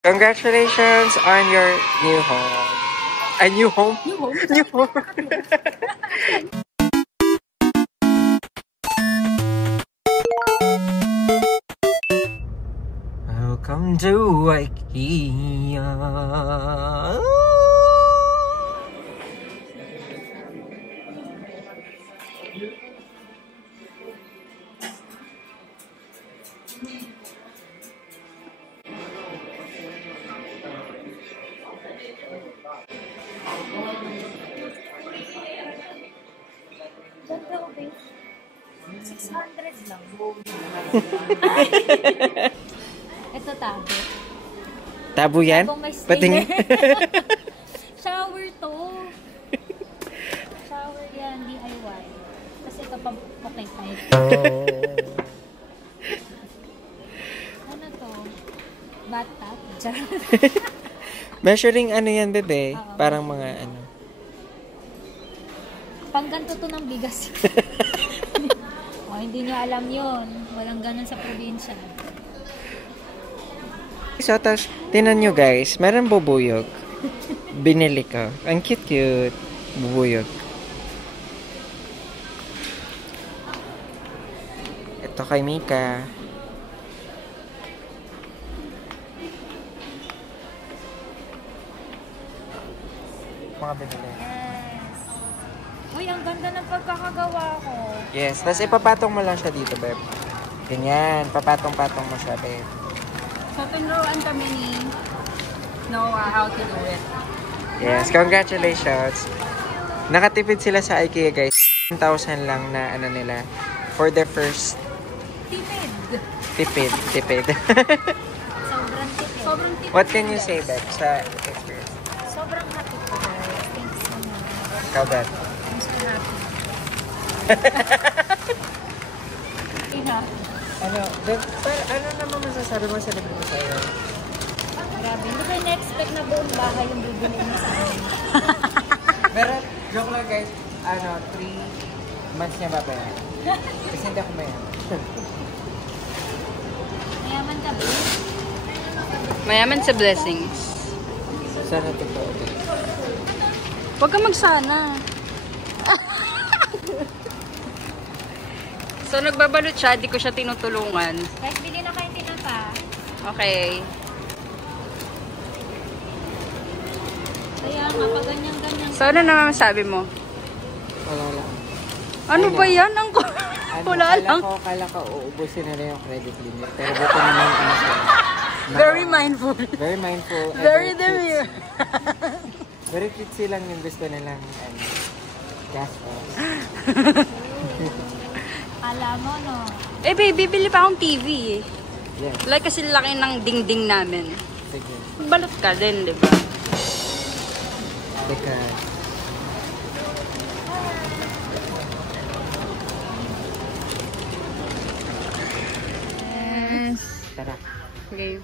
Congratulations on your new home. A new home? New home? New home. Welcome to IKEA. Ganda, okay. 600 lang. Ito tabo. Tabo yan? Tabong may Patingin. Shower to. Shower yan, DIY. Kasi ito pa okay type. Ano to? Bathtub? Measuring ano yan, bebe? Oo. Parang mga ano. Pang ganito to ng bigas. Oh, hindi nyo alam yun. Walang ganun sa probinsya. So, tapos, tinan nyo guys, meron bubuyog. Binili ko. Ang cute-cute. Bubuyog. Ito kay Mika. Mga binili. Yes. Uy, ang ganda ng pagkakagawa ko. Yes, tapos ipapatong mo lang siya dito, Beb. Ganyan, papatong-patong mo siya, Beb. So, tinuruan kami ni Noah how to do it. Yes, congratulations. Nakatipid sila sa IKEA, guys. 1,000 lang na ano nila for the first Tipid. tipid. Sobrang tipid. Sobrang tipid. What can you say, Beb, sa experience? Sobrang happy ko. Thanks so much. Ikaw, Beb? I'm so happy. Ina. Ano, Beb, ano naman masasabi mo sa libro sa'yo? Grabe. Hindi ko na-expect na buong bahay yung bibili mo sa akin. Pero, joke lang, guys. 3 months niya ba ba yan? Kasi hindi ako mayan. Mayaman ka ba? Mayaman sa blessings. Sana totoo. Huwag ka magsana. So, nagbabalot siya. Di ko siya tinutulungan. Guys, bili na kayong tinapa. Okay. Kaya nga, pag ganyan-ganyan. So, ano naman sabi mo? Wala lang. Ano ba yan? Ang wala lang. Kala ko uubusin nila yung credit limit. Pero buto naman ano siya. Very mindful. Very mindful. and Very cute. demure. Very cute silang yung gusto nilang gas off. Alam mo, no? Eh, babe, bibili pa akong TV eh. Yes. Like kasi laki ng dingding namin. Sige. Balot ka din, di ba? Teka. Yes. Tara. Okay.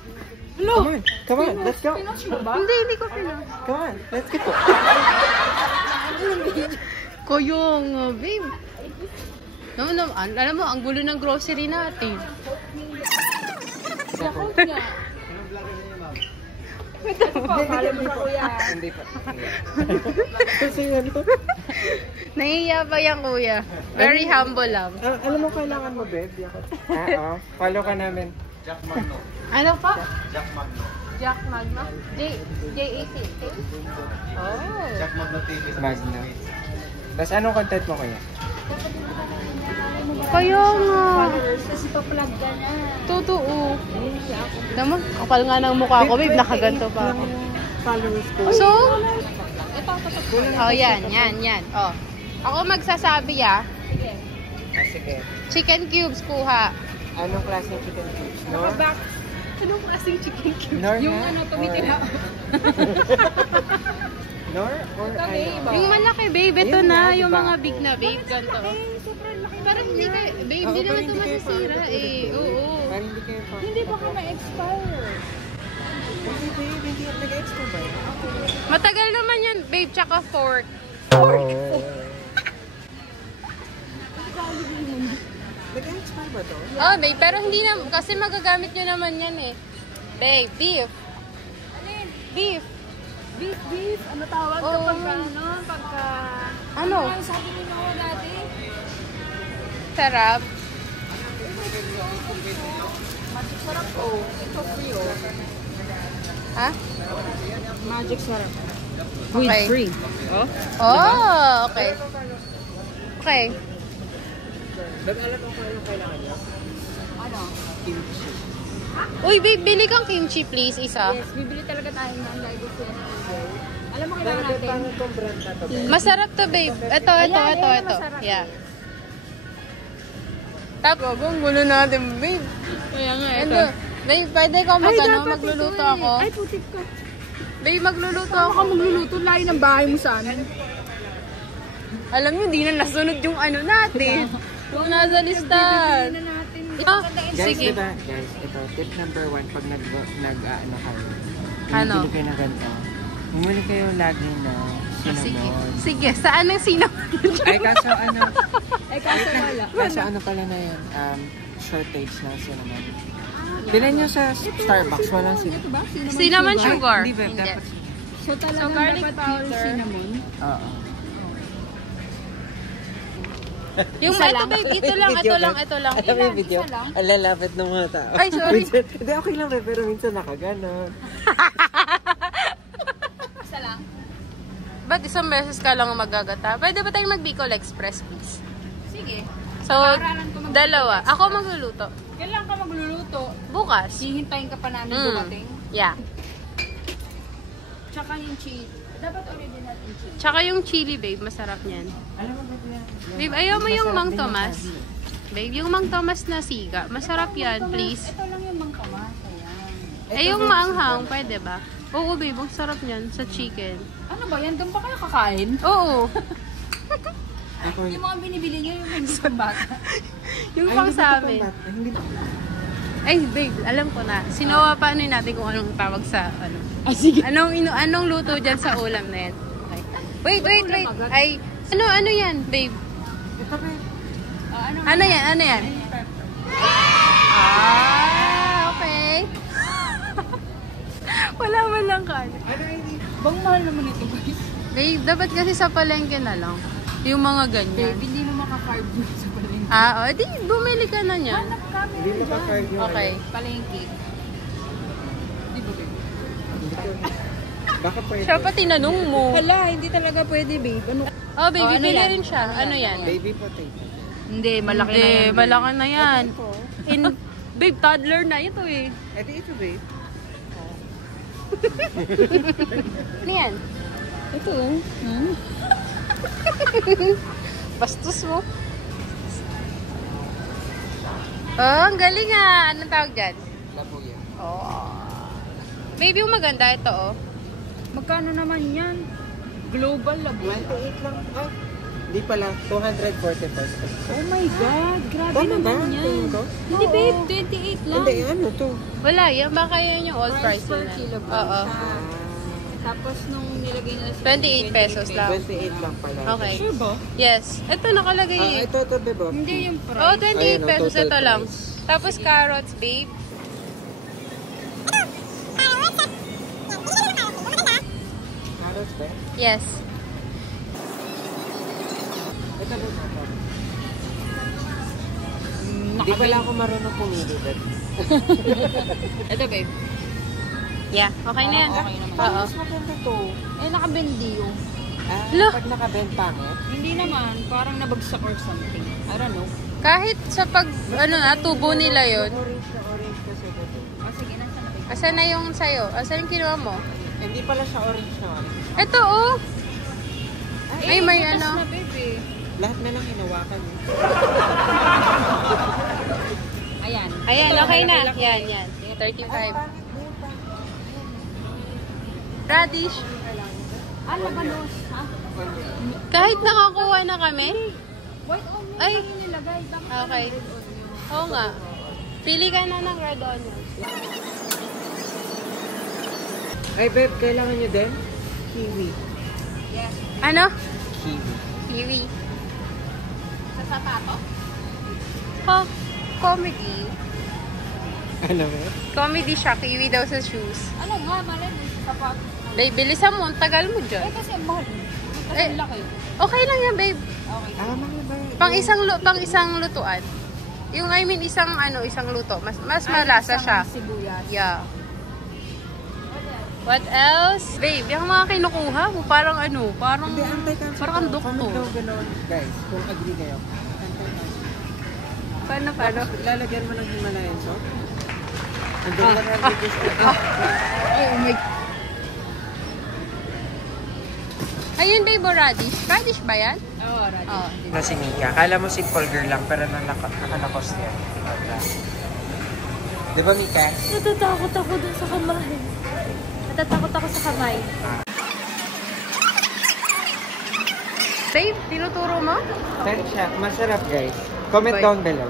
Come on. Let's go. Hindi ko pinos. Come on. Let's go. Koyong, babe. Alam mo, ang gulo ng grocery natin. Hindi pa. Kasi ano? Nahiya pa yan, kuya. Very humble lang. Alam mo kailangan mo, babe. Oo. Follow ka namin. Ano pa? Jack Magno. J-A-C. Oh. Magno. Tapos anong content mo kaya? Kaya nga. Kasi pa-plug ka na. Totoo. Naman, kapal nga ng mukha ko, babe. Nakaganto pa ako. Followers ko. So, oh, yan. Oh. Ako magsasabi, Sige. Chicken cubes kuha. Anong klaseng chicken cubes? Nor? Anong klaseng chicken cubes? Nor Yung na? ano, tumitira. Nor? Or ano? Yung malaki, babe. Ito Ayun na, nga, yung diba? mga big na, babe. Ganito. Parang hindi kayo, babe, hindi naman ito masisira eh. Oo. Parang hindi kayo pa. Hindi baka na-expire. Hindi, babe. Hindi nag-expire ba yan? Matagal naman yan, babe, tsaka fork. Nag-expire ba to? Oh, babe, pero hindi na, kasi magagamit nyo naman yan eh. Babe, beef. Beef. Beef. Ano tawag Oo. kapag ano? Pagka... Ano? Ano sabi ni Noah dati? Sarap. Sarap po. Ito free oh. Ha? Magic sarap. Okay. free. Oh? Oh, okay. Okay. Babe, alam mo kung anong kailangan niya? Ano? Kimchi. Uy, babe, bili kang kimchi, please, isa. Yes, bibili talaga tayo ng dahil gusto yan. Alam mo Pero kailangan babe, natin? parang itong brand na to, babe. Masarap to, babe. Ito. masarap. Yeah. Tapos, ang gulo natin, babe. Kaya nga, Ano? Babe, pwede ko magluluto ako. Ay, putik ka. Babe, magluluto Ako ako. magluluto, layo ng bahay mo sa amin. Alam niyo, di na nasunod yung ano natin. Yung nasa listahan. Hindi na natin. Ah, Guys, sige. diba? Guys, ito, tip number 1, pag ano kayo, Ano? bumili kayo ng ganito, bumili kayo lagi ng Sige. cinnamon. Sige, saan ang cinnamon? Ay, kaso ano, Kaso wala. kaso ano pala na yun, shortage ng cinnamon. Bilhin nyo sa Starbucks, walang cinnamon. Ito ba? Cinnamon sugar. Hindi, babe, dapat. So talagang garlic dapat powder. pure cinnamon. Oo. Yung Isa ito, lang. babe, ito lang. Alam mo yung video? Isa lang? Ang lalapit ng mga tao. Ay, sorry. Minsan, hindi, okay lang, babe, pero minsan nakaganon. Isa lang. Ba't isang beses ka lang magagata? Pwede ba tayong mag-Bicol Express, please? Sige. So, Paaralan ko magluluto. dalawa. Ako magluluto. Kailan ka magluluto? Bukas. Hihintayin ka pa namin dumating. Yeah. Tsaka yung cheese. Dapat original yung cheese. Tsaka yung chili, babe. Masarap niyan. Alam mo ba yan? Babe, ayaw mo yung Masarap Mang din yung Tomas? sabi. Babe, yung Mang Tomas na siga. Masarap yan, please. Ito lang yung Mang Tomas. Ayan. Eh, yung maanghang, pwede ba? Oo, babe. Ang sarap niyan sa chicken. Ano ba yan? Doon pa kayo kakain? Oo. Ako, Yung mga binibili niyo yung hindi pang bata. Yung Ay, pang hindi sa ba amin. ito pang- Hindi ba? Ay, babe, alam ko na. Sinawa pa natin kung anong tawag sa ano. Ah, sige. Anong luto dyan sa ulam na yan? Okay. Wait. Ay, ano yan, babe? Ito, babe. Ano yan? Ah, okay. Wala man lang kanin. Ano hindi? Bang mahal naman ito guys. Babe, dapat kasi sa palengke na lang. Yung mga ganyan. Babe, hindi mo makakarb dun sa palengke. Ah, di, bumili ka na niyan. Hanap kami Hindi dyan. makakarg yung Okay. Palengke. Di ba babe? Baka pwede. Siya pa tinanong mo. Hala, hindi talaga pwede babe. Ano? Oh, baby, Oh, ano bili yan? rin siya. Ano yan? Baby potato. Hindi, malaki na Hindi, yan. babe. malaki na yan. Babe, toddler na ito eh. Eh di ito, babe. Ano yan? Ito oh. Hmm? Bastos mo. Oh, ang galing ah. Anong tawag dyan? Labog yan. Oh. Baby, yung maganda ito oh. Magkano naman yan? Global labo. 28 lang. Ah, hindi pala. 240 pesos. Oh my God, grabe Tama ba? naman yan. Tingin ko? Hindi babe, 28 lang. Hindi, ano to? Wala yan. Baka yan yung old price Price per na. kilogram. Oo. Tapos nung nilagay nila sa 28 pesos lang. 28 lang pala. Okay. Sure ba? Yes. Ito nakalagay Ah, eh. ito, babe. oh. Hindi yung price. Oh, 28 Ayun, oh, pesos. total Ito lang. price. Tapos carrots, babe. Carrots ba? Yes. Ito, babe. Hindi pala ako marunong pumili, babe. Ito babe. Yeah. Okay na yan. Okay naman. Oo. Mas maganda to. Eh, nakabendi yung. Ah, Lo. pag nakabend pangit. Hindi naman, parang nabagsak or something. I don't know. Kahit sa pag, tubo nila yun. Orange kasi, babe. Oh, sige, nasa na babe? Asan na yung sayo? Asan yung kinuha mo? Hindi pala siya orange na orange. Ito oh. Ay, may butas ano. na babe. Lahat na lang hinawakan mo. Ayan. Ayan, Ito, okay na. malaki-laki. Yan. 35. Radish. Ah, labanos. Ha? Kahit nakakuha na kami. White onion Ay. lang yung nilagay. Bakit Okay. red onion? Oo nga. Pili ka na ng red onion. Ay, babe, kailangan nyo din? Kiwi. Yes. Ano? Kiwi. Kiwi. Sa sapato? Oh, comedy. Ano ba? Comedy siya. Kiwi daw sa shoes. Ano nga, malay mo. Babe, bilisan mo. Ang tagal mo dyan. Kasi mahal. Eh, okay lang yan, babe. Pang isang lutuan. Yung isang luto. Mas malasa siya. Sibuyas. Yeah. What else? Babe, yung mga kinukuha mo, parang parang ang doktor. Guys, kung agree kayo. Paano? Lalagyan mo ng Himalayan salt. Andun lang ang biggest Oh my... Ayun, babe, radish. Radish ba yan? Oo, radish. Oo. na si Mika. Kala mo simple girl lang, pero nakalakos niya. Di ba, Mika? Natatakot ako dun sa kamay. Natatakot ako sa kamay. Babe, tinuturo mo? Pero siya, masarap guys. Comment down below.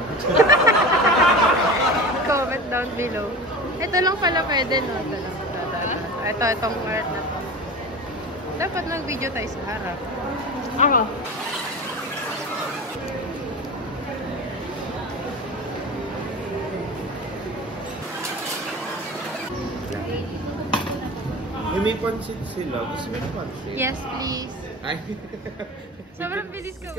Comment down below. Ito lang pala pwede, no? Ito lang. Itong art na to. Dapat mag-video tayo sa harap. Ako. May pansit sila. Gusto mo na pansit? Yes, please. Ay. Sobrang bilis ko.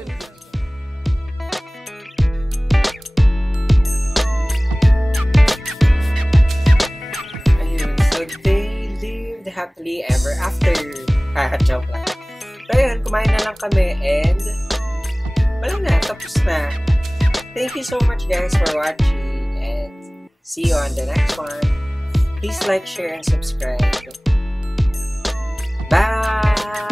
Ayun. So, they lived happily ever after. Joke lang. So, ayun. Kumain na lang kami and wala na. Tapos na. Thank you so much guys for watching and see you on the next one. Please like, share, and subscribe. Bye!